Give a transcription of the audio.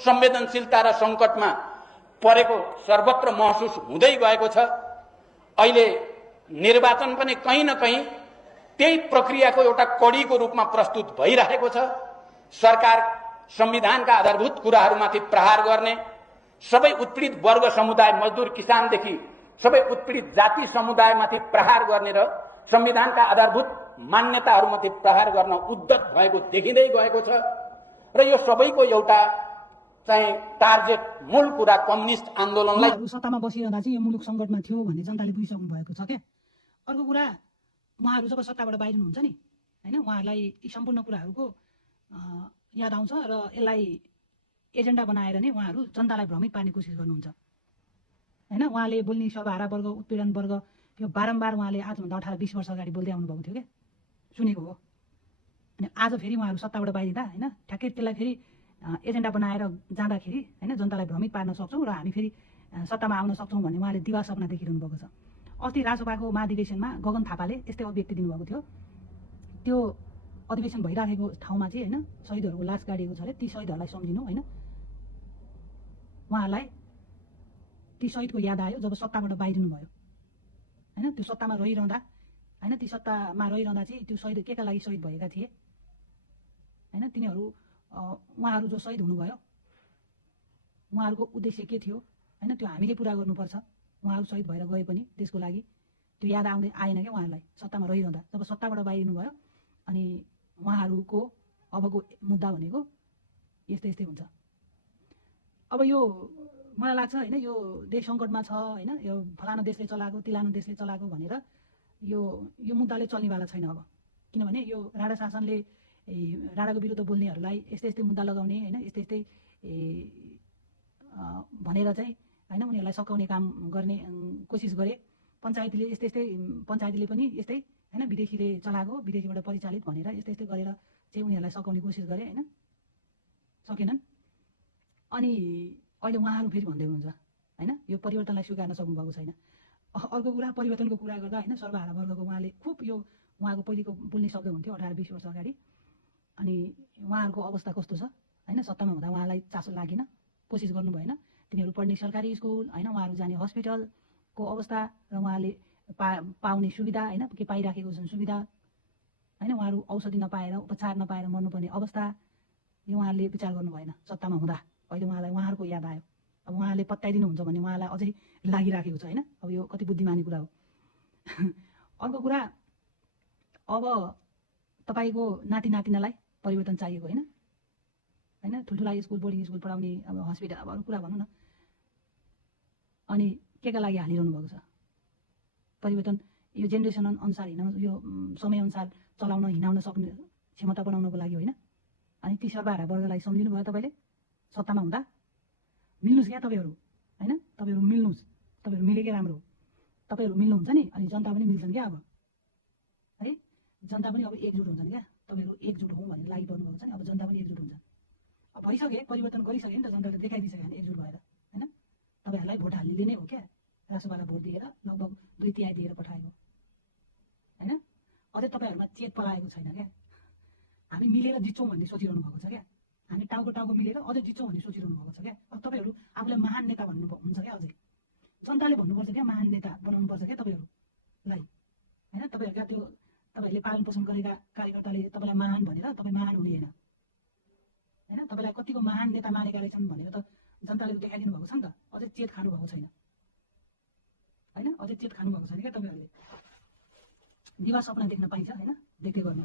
संवेदनशीलता र सङ्कटमा परेको सर्वत्र महसुस हुँदै गएको छ। अहिले निर्वाचन पनि कहीँ न कहीँ त्यही प्रक्रियाको एउटा कડીको रूपमा प्रस्तुत भइरहेको छ। सरकार संविधानका आधारभूत कुराहरूमाथि प्रहार गर्ने, सबै उत्पीडित वर्ग समुदाय मजदुर किसानदेखि सबै उत्पीडित जाति समुदायमाथि प्रहार गर्ने र संविधानका आधारभूत मान्यताहरूमाथि प्रहार गर्न उद्यत भएको देखिँदै गएको छ। र यो सबैको एउटा चाहिँ टार्गेट मूल कुरा कम्युनिस्ट आन्दोलनलाई सत्तामा बसिरहँदा चाहिँ यो मुलुक सङ्कटमा थियो भन्ने जनताले बुझिसक्नु भएको छ क्या। अर्को कुरा, उहाँहरू जब सत्ताबाट बाहिरिनुहुन्छ नि हैन, उहाँहरूलाई यी सम्पूर्ण कुराहरूको याद आउँछ र यसलाई एजेन्डा बनाएर नै उहाँहरू जनतालाई भ्रमित पार्ने कोसिस गर्नुहुन्छ हैन। उहाँले बोल्ने सर्वहारा वर्ग, उत्पीडन वर्ग, यो बारम्बार उहाँले आजभन्दा 18-20 वर्ष अगाडि बोल्दै आउनुभएको थियो क्या, सुनेको हो। अनि आज फेरि उहाँहरू सत्ताबाट बाहिरिँदा हैन ठ्याक्कै त्यसलाई फेरि एजेन्डा बनाएर जाँदाखेरि हैन जनतालाई भ्रमित पार्न सक्छौँ र हामी फेरि सत्तामा आउन सक्छौँ भन्ने उहाँले दिवा सपना देखिरहनु भएको छ। अस्ति राजसभाको महाधिवेशनमा गगन थापाले यस्तै अभिव्यक्ति दिनुभएको थियो। त्यो अधिवेशन भइराखेको ठाउँमा चाहिँ हैन शहीदहरूको लास गाडिएको छ अरे, ती शहीदहरूलाई सम्झिनु हैन, उहाँहरूलाई ती शहीदको याद आयो जब सत्ताबाट बाहिरिनु भयो हैन। त्यो सत्तामा रहिरहँदा हैन, ती सत्तामा रहिरहँदा चाहिँ त्यो शहीद केका लागि शहीद भएका थिए हैन, तिनीहरू उहाँहरू जो शहीद हुनुभयो उहाँहरूको उद्देश्य के थियो हैन, त्यो हामीले पुरा गर्नुपर्छ। उहाँहरू शहीद भएर गए पनि देशको लागि त्यो याद आउँदै आएन क्या उहाँहरूलाई सत्तामा रहिरहँदा। जब सत्ताबाट बाहिरिनु भयो अनि उहाँहरूको अबको मुद्दा भनेको यस्तै यस्तै हुन्छ। अब यो मलाई लाग्छ हैन, यो देश सङ्कटमा छ हैन, यो फलाना देशले चलाएको तिलानो देशले चलाएको भनेर यो मुद्दाले चल्नेवाला छैन अब। किनभने यो राणा शासनले राणाको विरुद्ध बोल्नेहरूलाई यस्तै यस्तै मुद्दा लगाउने हैन, यस्तै यस्तै भनेर चाहिँ हैन उनीहरूलाई सकाउने काम गर्ने कोसिस गरे। पञ्चायतीले यस्तै यस्तै पञ्चायतीले पनि यस्तै हैन विदेशीले चलाएको, विदेशीबाट परिचालित भनेर यस्तै यस्तै गरेर चाहिँ उनीहरूलाई सकाउने कोसिस गरे हैन, सकेनन्। अनि अहिले उहाँहरू फेरि भन्दै हुनुहुन्छ हैन यो परिवर्तनलाई स्वीकार्न सक्नुभएको छैन। अर्को कुरा, परिवर्तनको कुरा गर्दा हैन सर्वहारा वर्गको उहाँले खुब यो उहाँको पहिलेको बोल्ने शब्द हुन्थ्यो 18-20 वर्ष अगाडि। अनि उहाँहरूको अवस्था कस्तो छ हैन, सत्तामा हुँदा उहाँलाई चासो लागेन, कोसिस गर्नु भएन। तिनीहरू पढ्ने सरकारी स्कुल हैन, उहाँहरू जाने हस्पिटलको अवस्था र उहाँले पाउने सुविधा हैन, के पाइराखेको छन् सुविधा हैन, उहाँहरू औषधि नपाएर उपचार नपाएर मर्नुपर्ने अवस्था, यो उहाँहरूले विचार गर्नु भएन सत्तामा हुँदा। अहिले उहाँलाई उहाँहरूको याद आयो। अब उहाँले पत्याइदिनुहुन्छ भन्ने उहाँलाई अझै लागिराखेको छ हैन। अब यो कति बुद्धिमानी कुरा हो। अर्को कुरा, अब तपाईँको नाति नातिनालाई परिवर्तन चाहिएको होइन हैन, ठुल्ठुला स्कुल बोर्डिङ स्कुल पढाउने अब हस्पिटल अब अरू कुरा भनौँ न, अनि केका लागि हालिरहनु भएको छ परिवर्तन। यो जेनेरेसन अनुसार हिँड्न, यो समयअनुसार चलाउन हिँडाउन सक्ने क्षमता बनाउनको लागि होइन। अनि ती सर्वहारा वर्गलाई सम्झिनु भयो तपाईँले सत्तामा हुँदा। मिल्नुहोस् क्या तपाईँहरू हैन, तपाईँहरू मिल्नुहोस्, तपाईँहरू मिलेकै राम्रो हो। तपाईँहरू मिल्नुहुन्छ नि अनि जनता पनि मिल्छन् क्या अब है, जनता पनि अब एकजुट हुन्छन् क्या। तपाईँहरू एकजुट हौँ भनेर लागि पर्नुभएको छ नि, अब जनता पनि एकजुट हुन्छ। अब भइसके परिवर्तन गरिसके नि त, जनताले देखाइदिइसक्यो भने एकजुट भएर हैन। तपाईँहरूलाई भोट हाल्ने नै हो क्या, रासोपालाई भोट दिएर लगभग 2/3 दिएर पठाएको हैन। अझै तपाईँहरूमा चेत पलाएको छैन क्या। हामी मिलेर जित्छौँ भन्ने सोचिरहनु भएको छ क्या, हामी टाउको मिलेर अझै जित्छौँ भन्ने सोचिरहनु भएको छ क्या। अब तपाईँहरू आफूलाई महान नेता भन्नु हुन्छ क्या, अझै जनताले भन्नुपर्छ क्या, महान नेता बनाउनुपर्छ क्या तपाईँहरूलाई हैन। तपाईँहरूका त्यो तपाईँहरूले पालन पोषण गरेका कार्यकर्ताले तपाईँलाई महान भनेर तपाईँ महान हुने होइन हैन। तपाईँलाई कतिको महान नेता मानेका रहेछन् भनेर त जनताले देखाइदिनु भएको छ नि त। अझै चेत खानु भएको छैन हैन, अझै चेत खानु भएको छैन क्या। तपाईँहरूले दिवा सपना देख्न पाइन्छ हैन, देख्दै गर्नु।